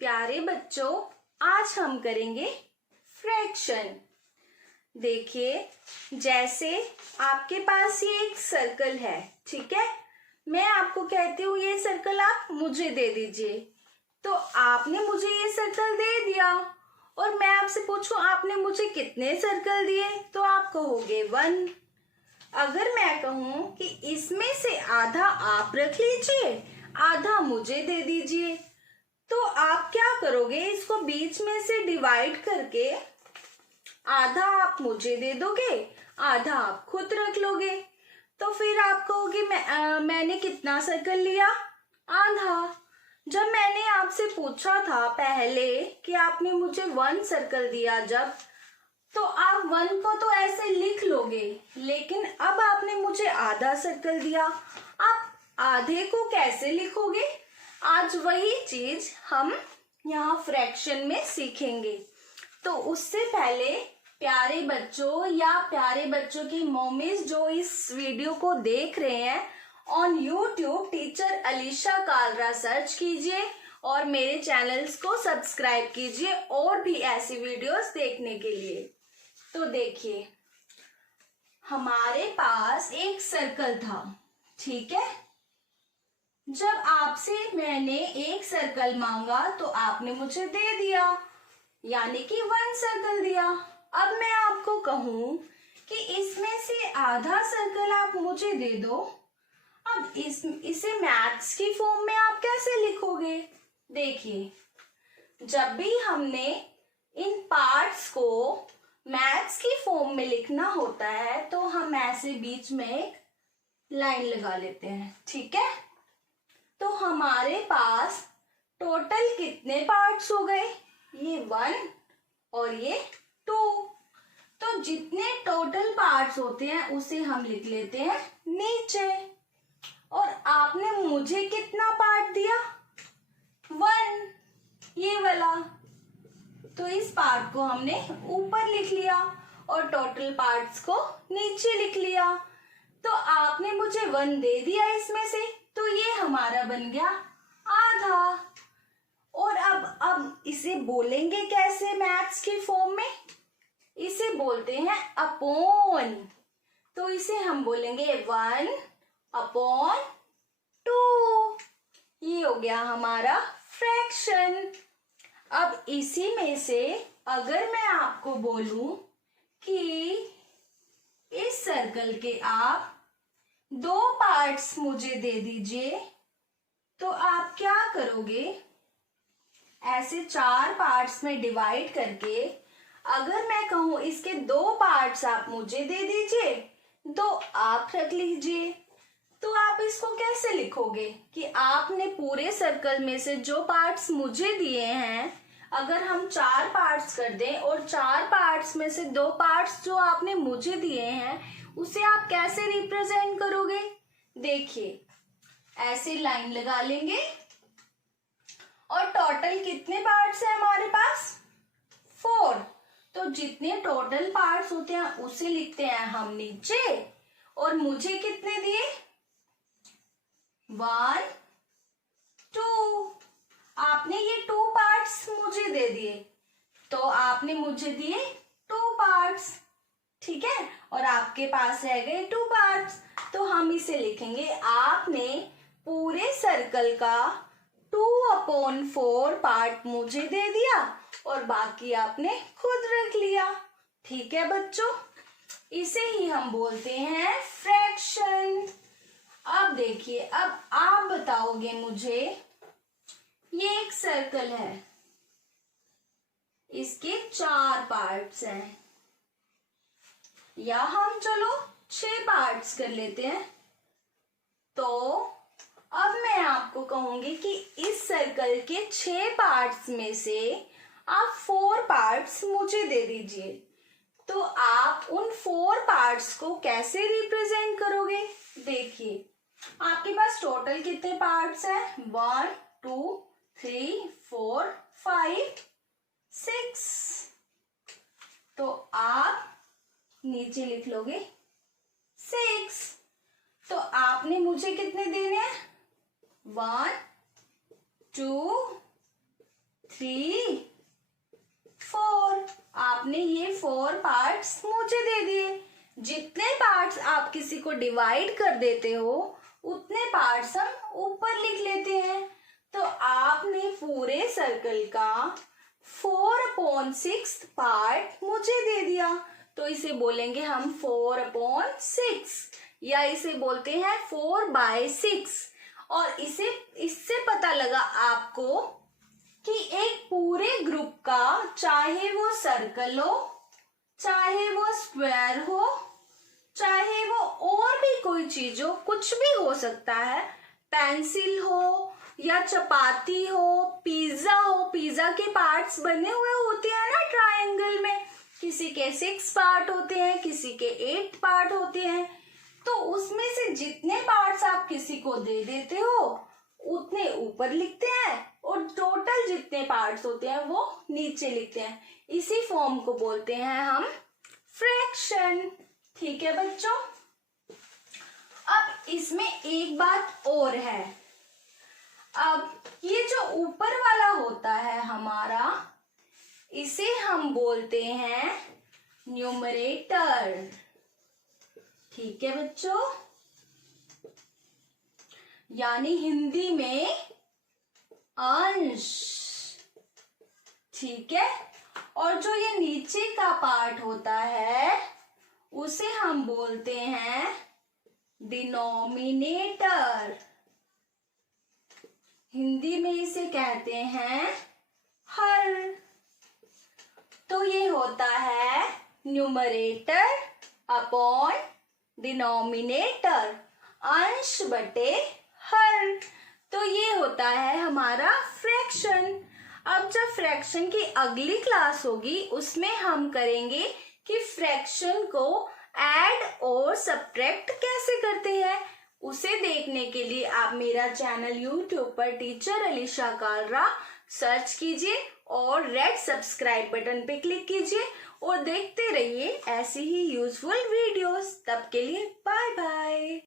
प्यारे बच्चों, आज हम करेंगे फ्रैक्शन। देखिए, जैसे आपके पास ये एक सर्कल है, ठीक है। मैं आपको कहती हूँ ये सर्कल आप मुझे दे दीजिए, तो आपने मुझे ये सर्कल दे दिया और मैं आपसे पूछूं आपने मुझे कितने सर्कल दिए, तो आप कहोगे 1। अगर मैं कहूं कि इसमें से आधा आप रख लीजिए, आधा मुझे दे दीजिए, तो आप क्या करोगे, इसको बीच में से डिवाइड करके आधा आप मुझे दे दोगे, आधा आप खुद रख लोगे। तो फिर आप कहोगे मैंने कितना सर्कल लिया, आधा। जब मैंने आपसे पूछा था पहले कि आपने मुझे 1 सर्कल दिया, जब तो आप 1 को तो ऐसे लिख लोगे, लेकिन अब आपने मुझे आधा सर्कल दिया, आप आधे को कैसे लिखोगे? आज वही चीज हम यहाँ फ्रैक्शन में सीखेंगे। तो उससे पहले प्यारे बच्चों या प्यारे बच्चों की मॉमीज जो इस वीडियो को देख रहे हैं, on YouTube teacher Alisha Kalra search कीजिए और मेरे चैनल्स को सब्सक्राइब कीजिए और भी ऐसी वीडियोस देखने के लिए। तो देखिए, हमारे पास एक सर्कल था, ठीक है। जब आपसे मैंने एक सर्कल मांगा तो आपने मुझे दे दिया, यानी कि 1 सर्कल दिया। अब मैं आपको कहूं कि इसमें से आधा सर्कल आप मुझे दे दो, अब इसे मैथ्स की फॉर्म में आप कैसे लिखोगे? देखिए, जब भी हमने इन पार्ट्स को मैथ्स की फॉर्म में लिखना होता है तो हम ऐसे बीच में एक लाइन लगा लेते हैं, ठीक है। तो हमारे पास टोटल कितने पार्ट्स हो गए? ये 1 और ये 2। तो जितने टोटल पार्ट्स होते हैं उसे हम लिख लेते हैं नीचे। और आपने मुझे कितना पार्ट दिया? 1, ये वाला। तो इस पार्ट को हमने ऊपर लिख लिया और टोटल पार्ट्स को नीचे लिख लिया। तो आपने मुझे 1 दे दिया इसमें से, तो ये हमारा बन गया आधा। और अब इसे बोलेंगे कैसे मैथ्स की फॉर्म में? इसे बोलते हैं अपॉन। तो इसे हम बोलेंगे 1/2। ये हो गया हमारा फ्रैक्शन। अब इसी में से अगर मैं आपको बोलूं कि इस सर्कल के आप 2 पार्ट्स मुझे दे दीजिए, तो आप क्या करोगे? ऐसे 4 पार्ट्स में डिवाइड करके अगर मैं कहूं इसके 2 पार्ट्स आप मुझे दे दीजिए, 2 आप रख लीजिए, तो आप इसको कैसे लिखोगे कि आपने पूरे सर्कल में से जो पार्ट्स मुझे दिए हैं, अगर हम 4 पार्ट्स कर दें और 4 पार्ट्स में से 2 पार्ट्स जो आपने मुझे दिए हैं, उसे आप कैसे रिप्रेजेंट करोगे? देखिए, ऐसे लाइन लगा लेंगे और टोटल कितने पार्ट्स हैं हमारे पास? 4। तो जितने टोटल पार्ट्स होते हैं उसे लिखते हैं हम नीचे, और मुझे कितने दिए? 1, 2। आपने ये 2 पार्ट्स मुझे दे दिए, तो आपने मुझे दिए 2 पार्ट्स, ठीक है। और आपके पास रह गए 2 पार्ट्स, तो हम इसे लिखेंगे आपने पूरे सर्कल का 2/4 पार्ट मुझे दे दिया और बाकी आपने खुद रख लिया, ठीक है बच्चों। इसे ही हम बोलते हैं फ्रैक्शन। अब देखिए, अब आप बताओगे मुझे, ये एक सर्कल है, इसके 4 पार्ट्स हैं, या हम चलो 6 पार्ट्स कर लेते हैं। तो अब मैं आपको कहूंगी कि इस सर्कल के 6 पार्ट्स में से आप 4 पार्ट्स मुझे दे दीजिए। तो आप उन 4 पार्ट्स को कैसे रिप्रेजेंट करोगे? देखिए, आपके पास टोटल कितने पार्ट्स हैं? 1, 2, 3, 4, 5, 6। तो आप नीचे लिख लोगे 6। तो आपने मुझे कितने देने हैं? 1, 2, 3, 4। आपने ये 4 पार्ट्स मुझे दे दिए। जितने पार्ट्स आप किसी को डिवाइड कर देते हो उतने पार्ट्स हम ऊपर लिख लेते हैं। तो आपने पूरे सर्कल का 4/6 पार्ट मुझे दे दिया, तो इसे बोलेंगे हम 4/6 या इसे बोलते हैं 4/6। और इससे पता लगा आपको कि एक पूरे ग्रुप का, चाहे वो सर्कल हो, चाहे वो स्क्वायर हो, चाहे वो और भी कोई चीज हो, कुछ भी हो सकता है, पेंसिल हो या चपाती हो, पिज्जा हो। पिज्जा के पार्ट्स बने हुए होते हैं ना ट्रायंगल में, किसी के 6 पार्ट होते हैं, किसी के 8 पार्ट होते हैं। तो उसमें से जितने पार्ट्स आप किसी को दे देते हो उतने ऊपर लिखते हैं और टोटल जितने पार्ट्स होते हैं वो नीचे लिखते हैं। इसी फॉर्म को बोलते हैं हम फ्रैक्शन। ठीक है बच्चों, अब इसमें एक बात और है। अब ये जो ऊपर वाला होता है हमारा, इसे हम बोलते हैं न्यूमरेटर। ठीक है बच्चों, यानी हिंदी में अंश। ठीक है, और जो ये नीचे का पार्ट होता है उसे हम बोलते हैं डिनोमिनेटर। हिंदी में इसे कहते हैं हर। तो ये होता है न्यूमरेटर अपॉन डिनोमिनेटर, अंश बटे हर। तो ये होता है हमारा फ्रैक्शन। अब जब फ्रैक्शन की अगली क्लास होगी उसमें हम करेंगे कि फ्रैक्शन को ऐड और सब्ट्रैक्ट कैसे करते हैं। उसे देखने के लिए आप मेरा चैनल यूट्यूब पर टीचर अलीशा कालरा सर्च कीजिए और रेड सब्सक्राइब बटन पे क्लिक कीजिए और देखते रहिए ऐसी ही यूजफुल वीडियोस। तब के लिए बाय बाय।